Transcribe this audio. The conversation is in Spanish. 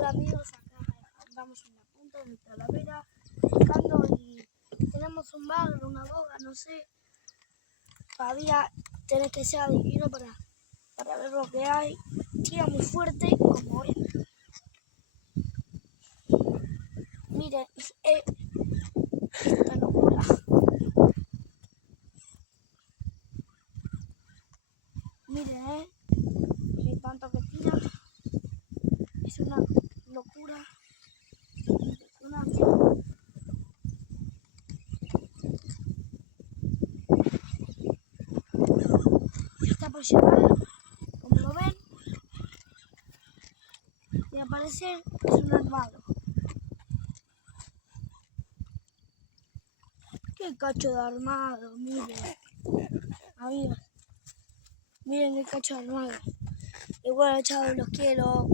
Hola amigos, acá andamos en la punta de Talavera pescando y tenemos un bagre, una boga, no sé. Todavía tenés que ser adivino para ver lo que hay. Tira muy fuerte como es. Miren, esta locura. Miren, el tanto que tira. Es una locura. Impresionante. Está por llegar, como lo ven, y al parecer es un armado. Qué cacho de armado, miren, amigos, miren el cacho de armado. Igual, chavos, los quiero.